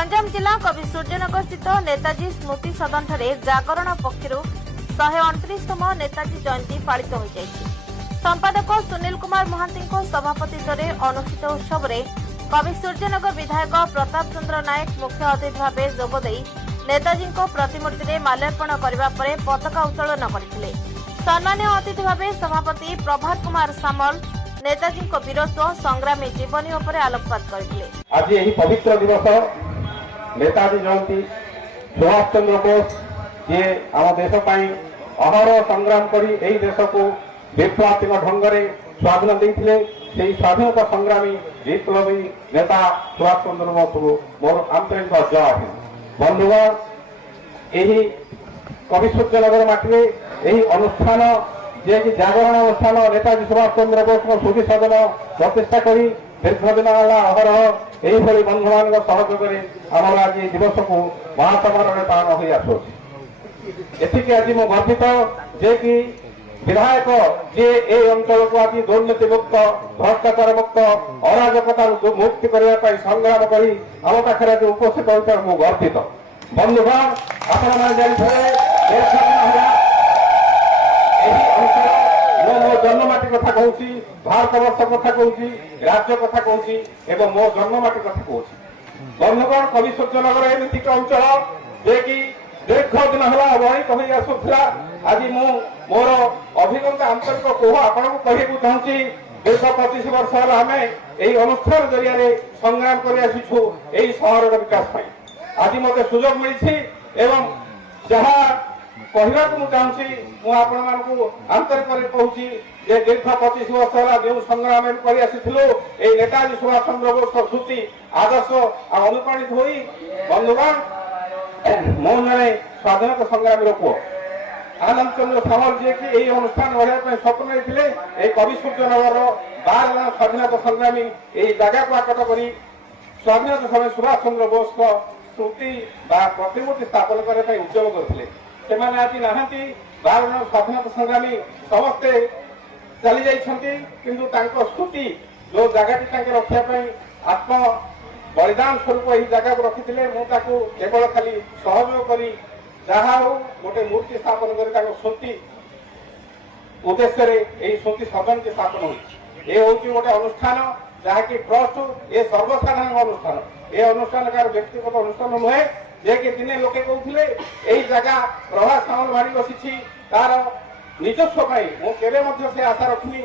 गंजाम जिला कवि सूर्यनगर स्थित नेताजी स्मृति सदन ठारे जागरण पक्षर 129तम नेताजी जयंती पालित हो जाएगी। संपादक सुनील कुमार महांती सभापतित्व अनुष्ठित उत्सव में कवि सूर्यनगर विधायक प्रताप चंद्र नायक मुख्य अतिथि भाव जोगदे नेताजी प्रतिमूर्ति में माल्यार्पण करने पर पताका उत्तोलन करते। सम्मान्य अतिथि भाव सभापति प्रभात कुमार सामल नेताजी वीरत्व संग्रामी जीवनी उपर आलोकपात करते। आज यही पवित्र दिवस नेताजी जयंती सुभाष चंद्र बोस जी आम देश अहर संग्राम करी एही देश को विप्लवात्मक ढंग से स्वाधीन देते। से स्वाधीनता संग्रामी विप्लवी नेता सुभाष चंद्र बोस को मोर आंतरिक जय। बंधुगण यही कवि सूर्यनगर माटी यही अनुष्ठान जे कि जागरण अनुष्ठान नेताजी सुभाष चंद्र बोस को स्मृति सदन प्रतिष्ठा करी दीर्घ दिन अहरह यही बंधु मान सहयोग आम आज दिवस को महासमारोह पालन हो आसुची। आज मु गर्वित जे कि विधायक जे ए अंचल को आज दुर्नीति मुक्त भ्रष्टाचार मुक्त अराजकता मुक्ति करने संग्राम करी आम पाखे आज उपस्थित होता मु गर्वित। बंधुगण आपण मो जन्ममाटी कथा कहूँ, भारत वर्ष कथा कहूँ, राज्य कथा कहूँ एवं मो जन्ममाटी कथा कहूँ। बंधुगण कवि सूर्यनगर एमती अंचल जे कि दीर्घ दिन है अवहित हो आसूला। आज मोर अभिज्ञता आंतरिक कह आपको कहूँ चाहूँगी दीर्घ 25 वर्ष है आम यही अनुष्ठान जरिया संग्राम कर आसीचु यही सहर विकास। आज मत सुजोग मिली एवं जहाँ कहना चाहूँगी आंतरिक कहूँ दीर्घ 25 वर्ष है जो संग्राम कर नेताजी सुभाष चंद्र बोस स्मृति आदर्श अनुप्राणित हो बंधुगण मो जड़े स्वाधीनता संग्रामी पुओ आनंद चंद्र सामल जी की यही अनुष्ठान बढ़ाई स्वप्न नहीं कवि सूर्यनगर 12 जन स्वाधीनता संग्रामी यही जगह को आकट कर स्वाधीनता समय सुभाष चंद्र बोस स्मृति प्रतिमूर्ति स्थापन करने उद्यम करते। आज नहांती 12 जन स्वाधीनता संग्रामी समस्ते चली जाइछंती किंतु तांको स्मृति जो जगह रखापी आत्म बलिदान स्वरूप यही जगह को रखी केवल खाली सहयोग करी जहा हो गोटे मूर्ति स्थापन कर स्मृति उद्देश्य यही स्मृति सदन की स्थापन हुई। ये हूँ गोटे अनुष्ठान जहाँकि ट्रस्ट ये सर्वसाधारण अनुष्ठान ये अनुष्ठान कार व्यक्तिगत अनुष्ठान नुहे जे कि दिने लोके कहते यही जगह प्रभात सामल मारी बसी तार निजस्व मु केवे से आशा रखनी।